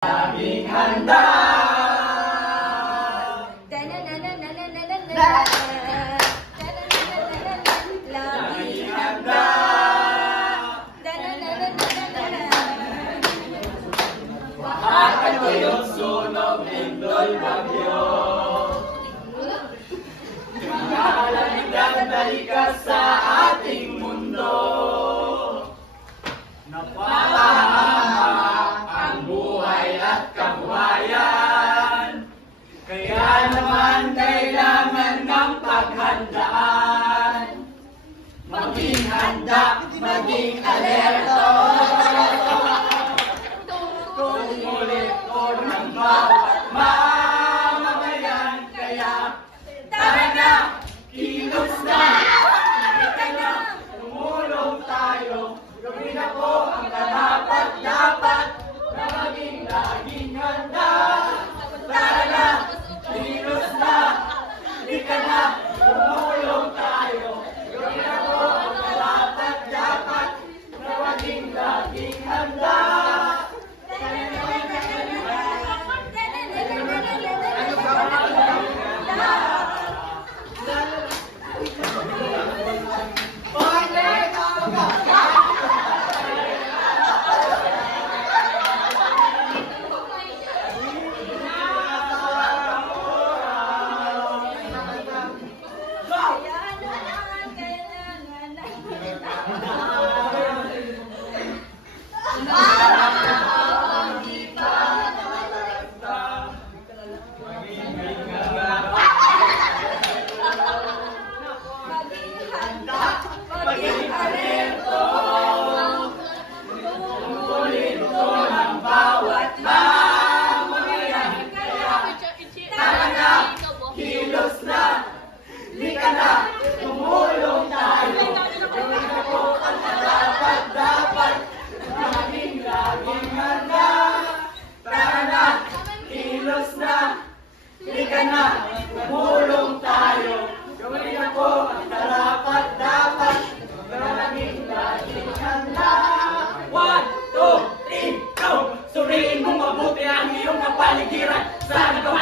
Laging handa. Laging handa. At ano yung sunog, lindol, bagyo. Nakalandag na likas sa ating mundo. Napahamak ang buhay at kabuhayan. Kaya naman kailangan ng paghandaan. Maging handa, maging alerto. Tumulikod ng bawat mamamayan. Kaya tara na, kilos na. Halika na, tumulong tayo. Gawin na po ang karapat-dapat na maging laging handa. Tara na, kilos na. Halika na, tumulong tayo. Gawin na po ang karapat-dapat na maging laging handa. Kilos na, lika na, tumulong tayo. Gawin na po ang karapat-dapat na maging laging handa. Tara na, kilos na, lika na, tumulong tayo. Gawin na po ang karapat-dapat na maging laging handa. 1, 2, 3, go! Suriin mong mabuti ang iyong kapaligiran. Sana gawa